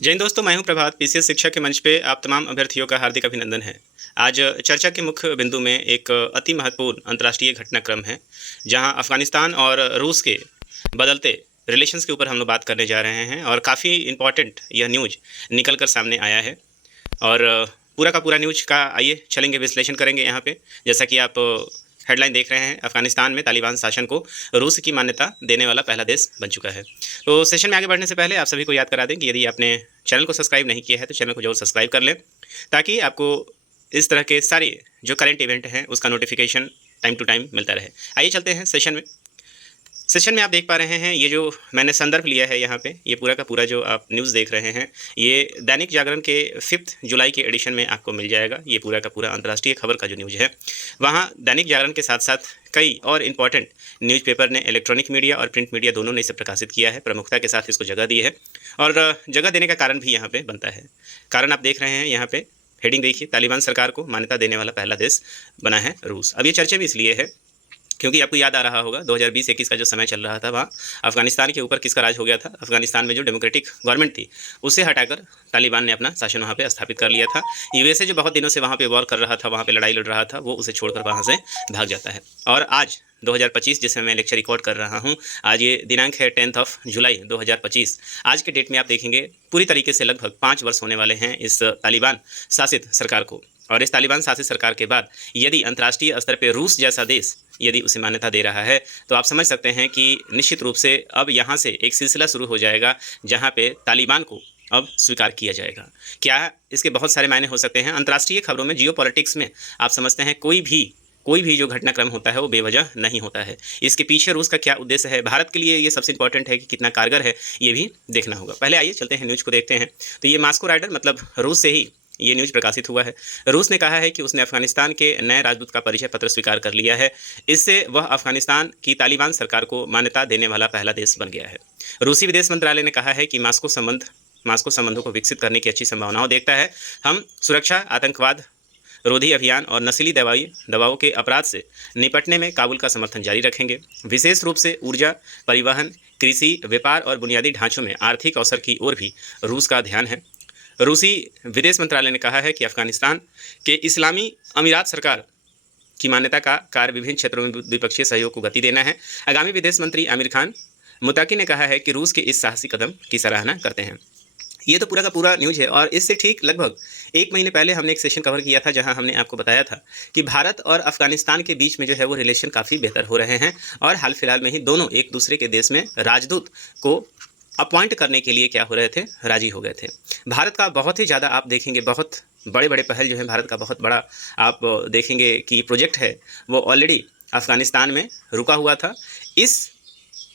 जय हिंद दोस्तों, मैं हूं प्रभात। पीसीएस शिक्षा के मंच पे आप तमाम अभ्यर्थियों का हार्दिक अभिनंदन है। आज चर्चा के मुख्य बिंदु में एक अति महत्वपूर्ण अंतर्राष्ट्रीय घटनाक्रम है, जहां अफगानिस्तान और रूस के बदलते रिलेशंस के ऊपर हम लोग बात करने जा रहे हैं और काफ़ी इम्पोर्टेंट यह न्यूज़ निकल कर सामने आया है। और पूरा का पूरा न्यूज़ का आइए चलेंगे, विश्लेषण करेंगे यहाँ पे। जैसा कि आप हेडलाइन देख रहे हैं, अफगानिस्तान में तालिबान शासन को रूस की मान्यता देने वाला पहला देश बन चुका है। तो सेशन में आगे बढ़ने से पहले आप सभी को याद करा दें कि यदि आपने चैनल को सब्सक्राइब नहीं किया है तो चैनल को जरूर सब्सक्राइब कर लें, ताकि आपको इस तरह के सारे जो करंट इवेंट हैं उसका नोटिफिकेशन टाइम टू टाइम मिलता रहे। आइए चलते हैं सेशन में। सेशन में आप देख पा रहे हैं, ये जो मैंने संदर्भ लिया है यहाँ पे, ये पूरा का पूरा जो आप न्यूज़ देख रहे हैं, ये दैनिक जागरण के 5 जुलाई के एडिशन में आपको मिल जाएगा। ये पूरा का पूरा अंतर्राष्ट्रीय खबर का जो न्यूज़ है, वहाँ दैनिक जागरण के साथ साथ कई और इम्पॉर्टेंट न्यूज़पेपर ने, इलेक्ट्रॉनिक मीडिया और प्रिंट मीडिया दोनों ने इसे प्रकाशित किया है, प्रमुखता के साथ इसको जगह दी है। और जगह देने का कारण भी यहाँ पर बनता है। कारण आप देख रहे हैं यहाँ पर, हेडिंग देखिए, तालिबान सरकार को मान्यता देने वाला पहला देश बना है रूस। अब ये चर्चा भी इसलिए है क्योंकि आपको याद आ रहा होगा 2020-21 का जो समय चल रहा था, वहाँ अफगानिस्तान के ऊपर किसका राज हो गया था। अफगानिस्तान में जो डेमोक्रेटिक गवर्नमेंट थी उसे हटाकर तालिबान ने अपना शासन वहाँ पे स्थापित कर लिया था। यूएसए जो बहुत दिनों से वहाँ पे वॉर कर रहा था, वहाँ पे लड़ाई लड़ रहा था, वो उसे छोड़कर वहाँ से भाग जाता है। और आज 2025 जिसमें मैं लेक्चर रिकॉर्ड कर रहा हूँ, आज ये दिनांक है 10 जुलाई 2025। आज के डेट में आप देखेंगे पूरी तरीके से लगभग 5 वर्ष होने वाले हैं इस तालिबान शासित सरकार को। और इस तालिबान शासित सरकार के बाद यदि अंतर्राष्ट्रीय स्तर पर रूस जैसा देश यदि उसे मान्यता दे रहा है, तो आप समझ सकते हैं कि निश्चित रूप से अब यहाँ से एक सिलसिला शुरू हो जाएगा जहाँ पे तालिबान को अब स्वीकार किया जाएगा। क्या इसके बहुत सारे मायने हो सकते हैं। अंतर्राष्ट्रीय खबरों में, जियोपॉलिटिक्स में आप समझते हैं कोई भी जो घटनाक्रम होता है वो बेवजह नहीं होता है। इसके पीछे रूस का क्या उद्देश्य है, भारत के लिए ये सबसे इंपॉर्टेंट है कि कितना कारगर है, ये भी देखना होगा। पहले आइए चलते हैं न्यूज़ को देखते हैं। तो ये मॉस्को राइडर मतलब रूस से ही ये न्यूज़ प्रकाशित हुआ है। रूस ने कहा है कि उसने अफगानिस्तान के नए राजदूत का परिचय पत्र स्वीकार कर लिया है। इससे वह अफगानिस्तान की तालिबान सरकार को मान्यता देने वाला पहला देश बन गया है। रूसी विदेश मंत्रालय ने कहा है कि मॉस्को संबंधों को विकसित करने की अच्छी संभावनाओं देखता है। हम सुरक्षा, आतंकवाद रोधी अभियान और नस्ली दवाओं के अपराध से निपटने में काबुल का समर्थन जारी रखेंगे। विशेष रूप से ऊर्जा, परिवहन, कृषि, व्यापार और बुनियादी ढांचों में आर्थिक अवसर की ओर भी रूस का ध्यान है। रूसी विदेश मंत्रालय ने कहा है कि अफगानिस्तान के इस्लामी अमीरात सरकार की मान्यता का कार्य विभिन्न क्षेत्रों में द्विपक्षीय सहयोग को गति देना है। आगामी विदेश मंत्री आमिर खान मुताकी ने कहा है कि रूस के इस साहसी कदम की सराहना करते हैं। ये तो पूरा का पूरा न्यूज़ है। और इससे ठीक लगभग 1 महीने पहले हमने एक सेशन कवर किया था, जहां हमने आपको बताया था कि भारत और अफगानिस्तान के बीच में जो है वो रिलेशन काफ़ी बेहतर हो रहे हैं। और हाल फिलहाल में ही दोनों एक दूसरे के देश में राजदूत को अपॉइंट करने के लिए क्या हो रहे थे, राजी हो गए थे। भारत का बहुत ही ज़्यादा आप देखेंगे, बहुत बड़े बड़े पहल जो है भारत का बहुत बड़ा आप देखेंगे कि प्रोजेक्ट है, वो ऑलरेडी अफगानिस्तान में रुका हुआ था। इस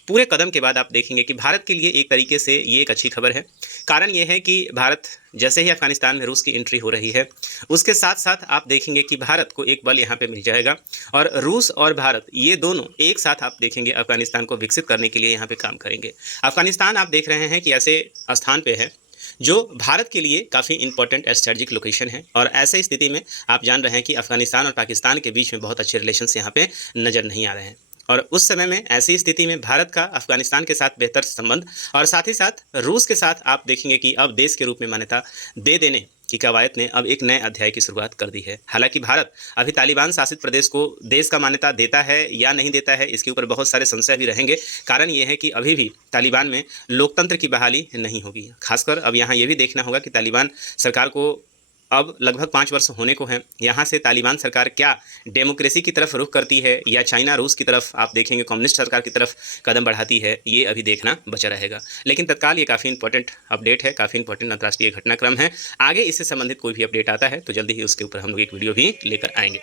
पूरे कदम के बाद आप देखेंगे कि भारत के लिए एक तरीके से ये एक अच्छी खबर है। कारण ये है कि भारत जैसे ही अफगानिस्तान में रूस की एंट्री हो रही है, उसके साथ साथ आप देखेंगे कि भारत को एक बल यहाँ पे मिल जाएगा। और रूस और भारत ये दोनों एक साथ आप देखेंगे अफगानिस्तान को विकसित करने के लिए यहाँ पे काम करेंगे। अफगानिस्तान आप देख रहे हैं कि ऐसे स्थान पे है जो भारत के लिए काफ़ी इंपॉर्टेंट स्ट्रेटजिक लोकेशन है। और ऐसे स्थिति में आप जान रहे हैं कि अफगानिस्तान और पाकिस्तान के बीच में बहुत अच्छे रिलेशंस यहाँ पे नज़र नहीं आ रहे हैं। और उस समय में, ऐसी स्थिति में भारत का अफगानिस्तान के साथ बेहतर संबंध और साथ ही साथ रूस के साथ आप देखेंगे कि अब देश के रूप में मान्यता दे देने की कवायद ने अब एक नए अध्याय की शुरुआत कर दी है। हालांकि भारत अभी तालिबान शासित प्रदेश को देश का मान्यता देता है या नहीं देता है, इसके ऊपर बहुत सारे संशय भी रहेंगे। कारण ये है कि अभी भी तालिबान में लोकतंत्र की बहाली नहीं होगी। खासकर अब यहाँ ये भी देखना होगा कि तालिबान सरकार को अब लगभग 5 वर्ष होने को हैं। यहाँ से तालिबान सरकार क्या डेमोक्रेसी की तरफ रुख करती है या चाइना रूस की तरफ आप देखेंगे कम्युनिस्ट सरकार की तरफ कदम बढ़ाती है, ये अभी देखना बचा रहेगा। लेकिन तत्काल ये काफ़ी इंपॉर्टेंट अपडेट है, काफ़ी इंपॉर्टेंट अंतर्राष्ट्रीय घटनाक्रम है। आगे इससे संबंधित कोई भी अपडेट आता है तो जल्दी ही उसके ऊपर हम लोग एक वीडियो भी लेकर आएंगे।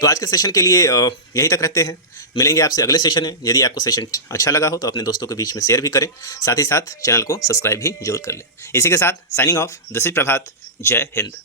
तो आज के सेशन के लिए यहीं तक रखते हैं। मिलेंगे आपसे अगले सेशन में। यदि आपको सेशन अच्छा लगा हो तो अपने दोस्तों के बीच में शेयर भी करें, साथ ही साथ चैनल को सब्सक्राइब भी जरूर कर लें। इसी के साथ साइनिंग ऑफ, दिस इज प्रभात। जय हिंद।